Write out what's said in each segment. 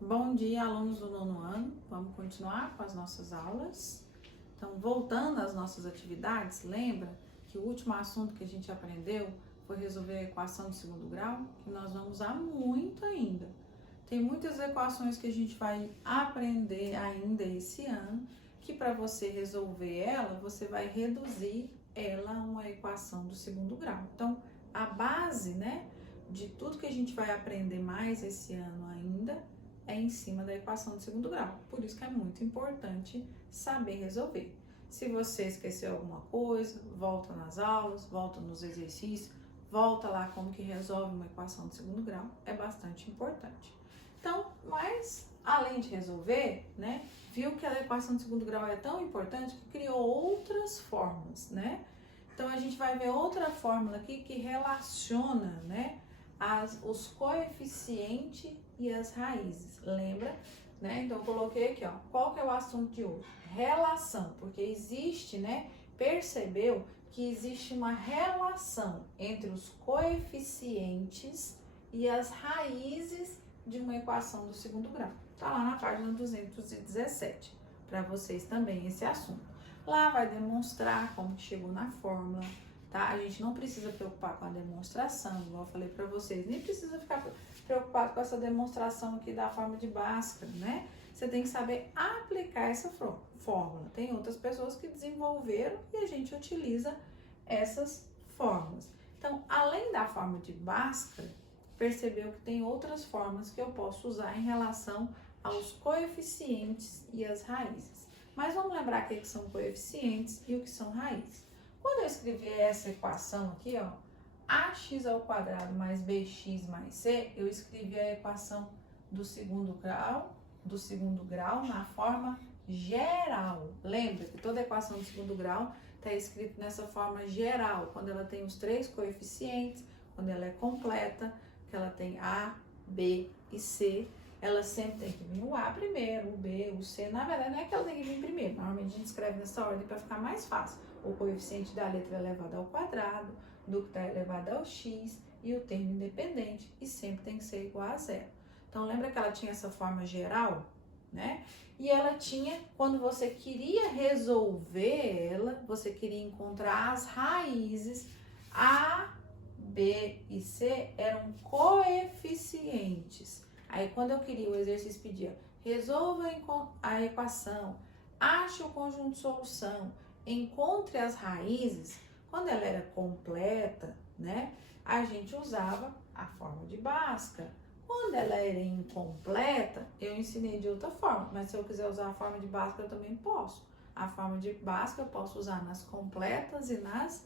Bom dia, alunos do nono ano. Vamos continuar com as nossas aulas. Então, voltando às nossas atividades, lembra que o último assunto que a gente aprendeu foi resolver a equação de segundo grau, que nós vamos usar muito ainda. Tem muitas equações que a gente vai aprender ainda esse ano, que para você resolver ela, você vai reduzir ela a uma equação do segundo grau. Então, a base, de tudo que a gente vai aprender mais esse ano ainda, é em cima da equação de segundo grau. Por isso que é muito importante saber resolver. Se você esqueceu alguma coisa, volta nas aulas, volta nos exercícios, volta lá como que resolve uma equação de segundo grau, é bastante importante. Então, mas além de resolver, viu que a equação de segundo grau é tão importante que criou outras fórmulas, Então, a gente vai ver outra fórmula aqui que relaciona, os coeficientes e as raízes, lembra? Então eu coloquei aqui, qual que é o assunto de hoje? Relação, porque existe, percebeu que existe uma relação entre os coeficientes e as raízes de uma equação do segundo grau. Tá lá na página 217, para vocês também esse assunto. Lá vai demonstrar como que chegou na fórmula, tá? A gente não precisa preocupar com a demonstração, igual eu falei para vocês, nem precisa ficar preocupado com essa demonstração aqui da forma de Bhaskara, Você tem que saber aplicar essa fórmula. Tem outras pessoas que desenvolveram e a gente utiliza essas fórmulas. Então, além da forma de Bhaskara, percebeu que tem outras formas que eu posso usar em relação aos coeficientes e as raízes. Mas vamos lembrar o que são coeficientes e o que são raízes. Quando eu escrevi essa equação aqui, ax ao quadrado mais bx mais c, eu escrevi a equação do segundo grau na forma geral. Lembra que toda equação do segundo grau está escrita nessa forma geral, quando ela tem os três coeficientes, quando ela é completa, que ela tem a, b e c, ela sempre tem que vir o a primeiro, o b, o c. Na verdade, não é que ela tem que vir primeiro, normalmente a gente escreve nessa ordem para ficar mais fácil. O coeficiente da letra é elevado ao quadrado, do que está elevado ao x e o termo independente, e sempre tem que ser igual a zero. Então, lembra que ela tinha essa forma geral, E ela tinha, quando você queria resolver ela, você queria encontrar as raízes, a, b e c eram coeficientes. Aí, quando eu queria, o exercício pedia, resolva a equação, ache o conjunto de solução, encontre as raízes. Quando ela era completa, a gente usava a forma de Bhaskara. Quando ela era incompleta, eu ensinei de outra forma, mas se eu quiser usar a forma de Bhaskara, eu também posso. A forma de Bhaskara eu posso usar nas completas e nas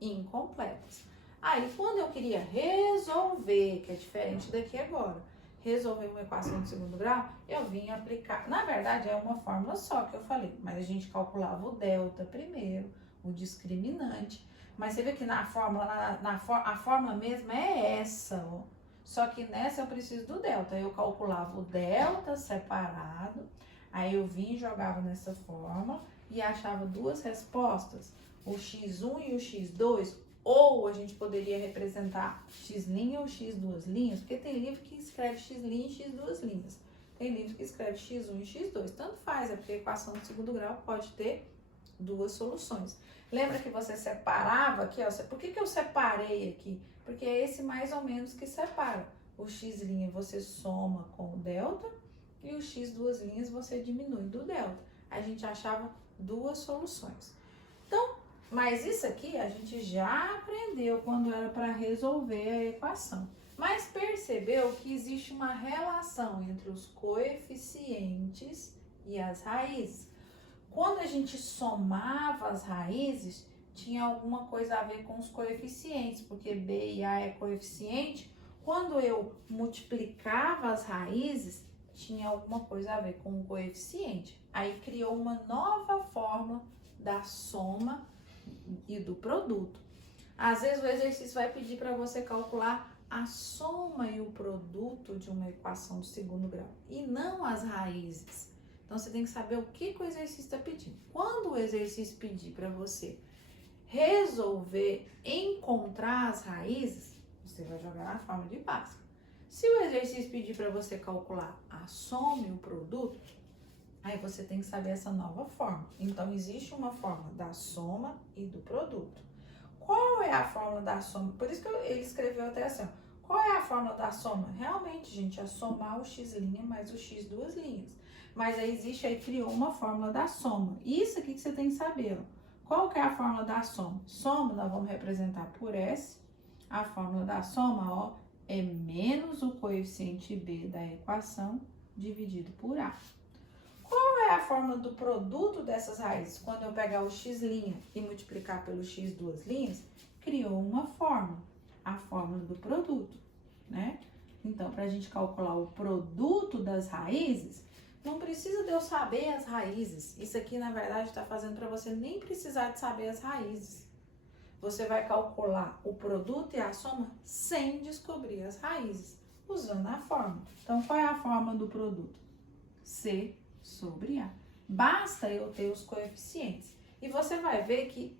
incompletas. Aí, quando eu queria resolver, que é diferente daqui agora, resolver uma equação de segundo grau, eu vim aplicar. Na verdade, é uma fórmula só que eu falei, mas a gente calculava o delta primeiro, o discriminante. Mas você vê que na fórmula, a fórmula mesmo é essa, Só que nessa eu preciso do delta. Eu calculava o delta separado, aí eu vim e jogava nessa fórmula e achava duas respostas, o x1 e o x2, ou a gente poderia representar x' ou x duas linhas, porque tem livro que escreve x' e x duas linhas. Tem livro que escreve x1 e x2. Tanto faz, é porque a equação de segundo grau pode ter duas soluções. Lembra que você separava aqui, Por que eu separei aqui? Porque é esse mais ou menos que separa. O x' você soma com o delta e o x duas linhas você diminui do delta. A gente achava duas soluções. Então, mas isso aqui a gente já aprendeu quando era para resolver a equação. Mas percebeu que existe uma relação entre os coeficientes e as raízes. Quando a gente somava as raízes, tinha alguma coisa a ver com os coeficientes, porque b e a é coeficiente. Quando eu multiplicava as raízes, tinha alguma coisa a ver com o coeficiente. Aí criou uma nova fórmula da soma e do produto. Às vezes o exercício vai pedir para você calcular a soma e o produto de uma equação do segundo grau e não as raízes. Então você tem que saber o que o exercício está pedindo. Quando o exercício pedir para você resolver, encontrar as raízes, você Você vai jogar na forma de Bhaskara. Se o exercício pedir para você calcular a soma e o produto, aí você tem que saber essa nova forma. Então, existe uma forma da soma e do produto. Qual é a fórmula da soma? Por isso que ele escreveu até assim, ó. Qual é a fórmula da soma? Realmente, gente, é somar o x' mais o x duas linhas. Mas aí criou uma fórmula da soma. Isso aqui que você tem que saber, ó. Qual que é a fórmula da soma? Soma, nós vamos representar por S. A fórmula da soma, ó, é menos o coeficiente B da equação dividido por A. Qual é a fórmula do produto dessas raízes? Quando eu pegar o x' e multiplicar pelo x duas linhas, criou uma fórmula, a fórmula do produto, né? Então, para a gente calcular o produto das raízes, não precisa de eu saber as raízes. Isso aqui, na verdade, está fazendo para você nem precisar de saber as raízes. Você vai calcular o produto e a soma sem descobrir as raízes, usando a fórmula. Então, qual é a fórmula do produto? C sobre A. Basta eu ter os coeficientes. E você vai ver que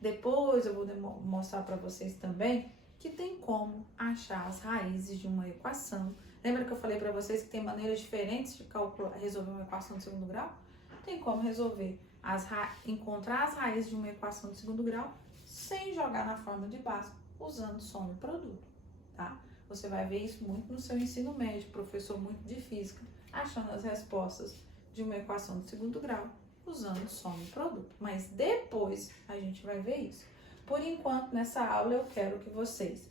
depois eu vou mostrar para vocês também que tem como achar as raízes de uma equação. Lembra que eu falei para vocês que tem maneiras diferentes de resolver uma equação de segundo grau? Tem como encontrar as raízes de uma equação de segundo grau sem jogar na forma de Bhaskara, usando soma e produto, tá? Você vai ver isso muito no seu ensino médio, professor muito de física, achando as respostas de uma equação de segundo grau, usando soma e produto. Mas depois a gente vai ver isso. Por enquanto, nessa aula, eu quero que vocês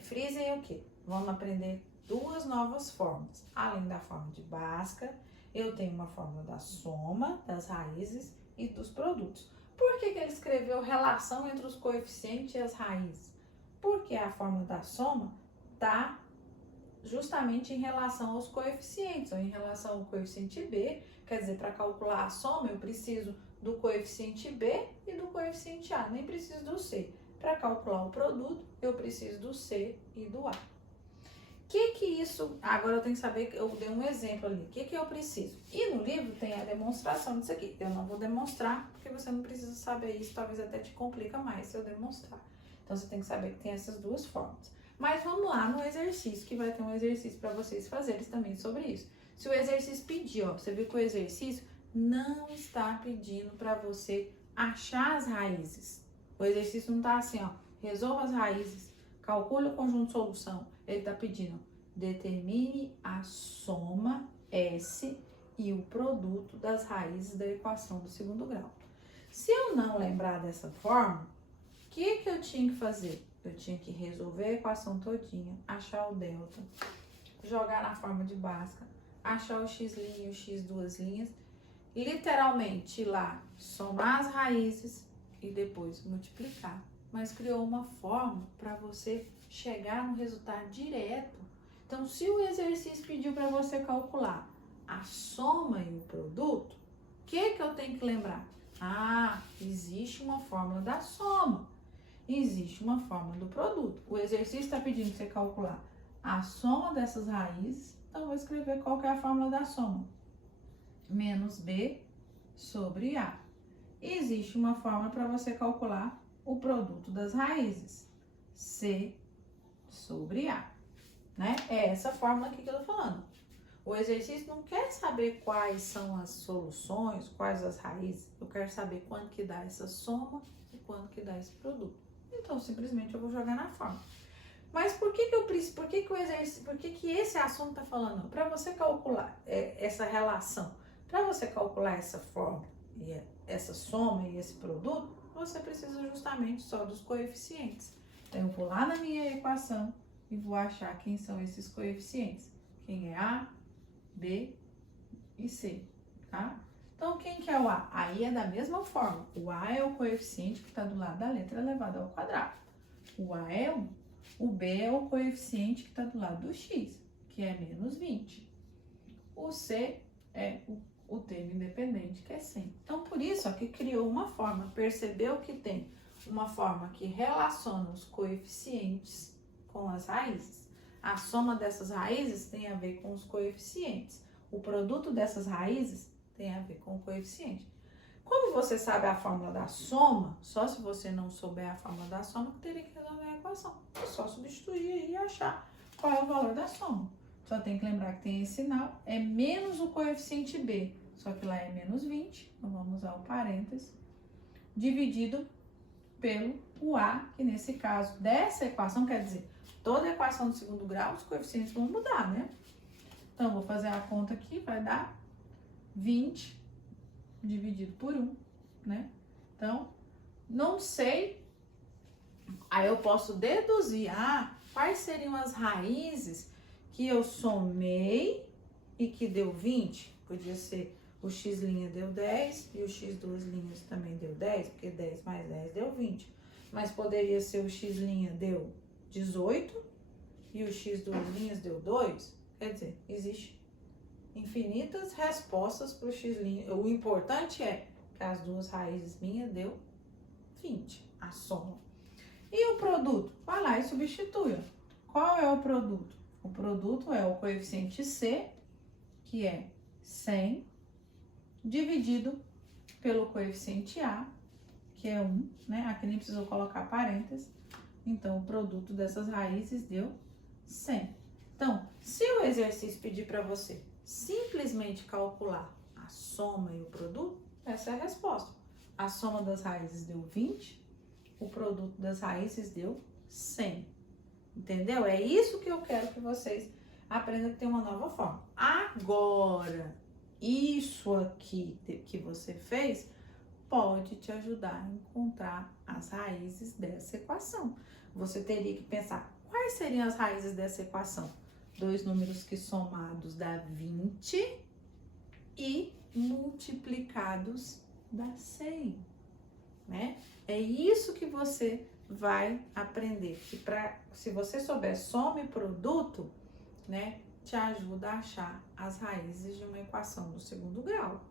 frisem o quê? Vamos aprender duas novas formas. Além da forma de Bhaskara, eu tenho uma fórmula da soma, das raízes e dos produtos. Por que ele escreveu relação entre os coeficientes e as raízes? Porque a fórmula da soma está justamente em relação aos coeficientes, ou em relação ao coeficiente B. Quer dizer, para calcular a soma, eu preciso do coeficiente B e do coeficiente A, nem preciso do C. Para calcular o produto, eu preciso do C e do A. Agora eu tenho que saber, eu dei um exemplo ali, o que eu preciso? E no livro tem a demonstração disso aqui. Eu não vou demonstrar, porque você não precisa saber isso, talvez até te complica mais se eu demonstrar. Então você tem que saber que tem essas duas formas. Mas vamos lá no exercício, que vai ter um exercício para vocês fazerem também sobre isso. Se o exercício pedir, ó, você viu que o exercício não está pedindo para você achar as raízes. O exercício não está assim, ó, resolva as raízes, calcule o conjunto de solução. Ele está pedindo, determine a soma S e o produto das raízes da equação do segundo grau. Se eu não lembrar dessa forma, o que eu tinha que fazer? Eu tinha que resolver a equação todinha, achar o delta, jogar na forma de Bhaskara, achar o x' e o x duas linhas, literalmente ir lá, somar as raízes e depois multiplicar. Mas criou uma forma para você chegar no resultado direto. Então, se o exercício pediu para você calcular a soma e o produto, o que eu tenho que lembrar? Ah, existe uma fórmula da soma. Existe uma fórmula do produto. O exercício está pedindo para você calcular a soma dessas raízes. Então, eu vou escrever qual que é a fórmula da soma. Menos B sobre A. Existe uma fórmula para você calcular o produto das raízes. C sobre A. Né? É essa fórmula aqui que eu estou falando. O exercício não quer saber quais são as soluções, quais as raízes. Eu quero saber quanto que dá essa soma e quanto que dá esse produto. Então, simplesmente eu vou jogar na fórmula. Mas por que esse assunto está falando? Para você calcular essa relação, para você calcular essa fórmula, essa soma e esse produto, você precisa justamente só dos coeficientes. Então, eu vou lá na minha equação e vou achar quem são esses coeficientes. Quem é A, B e C, tá? Então, quem que é o A? Aí é da mesma forma. O A é o coeficiente que está do lado da letra elevada ao quadrado. O A é 1. O B é o coeficiente que está do lado do x, que é menos 20. O C é o termo independente, que é 100. Então, por isso, que criou uma forma. Percebeu que tem uma forma que relaciona os coeficientes com as raízes. A soma dessas raízes tem a ver com os coeficientes. O produto dessas raízes tem a ver com o coeficiente. Como você sabe a fórmula da soma, só se você não souber a fórmula da soma, que teria que resolver a equação. É só substituir aí e achar qual é o valor da soma. Só tem que lembrar que tem esse sinal, é menos o coeficiente b, só que lá é menos 20, então vamos usar o parênteses, dividido pelo o a, que nesse caso dessa equação, quer dizer, toda equação do segundo grau, os coeficientes vão mudar, né? Então, vou fazer a conta aqui, vai dar 20 dividido por 1, né? Então, não sei, aí eu posso deduzir, quais seriam as raízes que eu somei e que deu 20? Podia ser o x' deu 10 e o x2' também deu 10, porque 10 mais 10 deu 20. Mas poderia ser o x' deu 18 e o x2' deu 2. Quer dizer, existe infinitas respostas para o x'. O importante é que as duas raízes minhas deu 20, a soma. E o produto? Vai lá e substitui. Qual é o produto? O produto é o coeficiente c, que é 100, dividido pelo coeficiente a, que é 1, né? Aqui nem precisou colocar parênteses. Então, o produto dessas raízes deu 100. Então, se o exercício pedir para você simplesmente calcular a soma e o produto, essa é a resposta. A soma das raízes deu 20, o produto das raízes deu 100. Entendeu? É isso que eu quero que vocês aprendam, que tem uma nova forma. Agora, isso aqui que você fez pode te ajudar a encontrar as raízes dessa equação. Você teria que pensar quais seriam as raízes dessa equação. Dois números que somados dá 20 e multiplicados dá 100, né? É isso que você vai aprender. Se você souber soma e produto, né, te ajuda a achar as raízes de uma equação do segundo grau,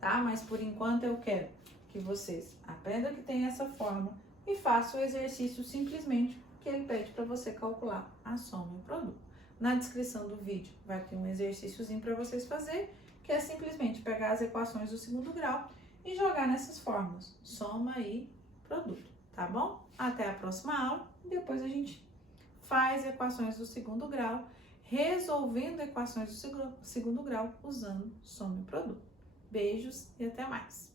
tá? Mas por enquanto eu quero que vocês aprendam que tem essa forma e façam o exercício simplesmente que ele pede para você calcular a soma e o produto. Na descrição do vídeo vai ter um exercíciozinho para vocês fazerem, que é simplesmente pegar as equações do segundo grau e jogar nessas fórmulas, soma e produto, tá bom? Até a próxima aula, e depois a gente faz equações do segundo grau, resolvendo equações do segundo grau usando soma e produto. Beijos e até mais!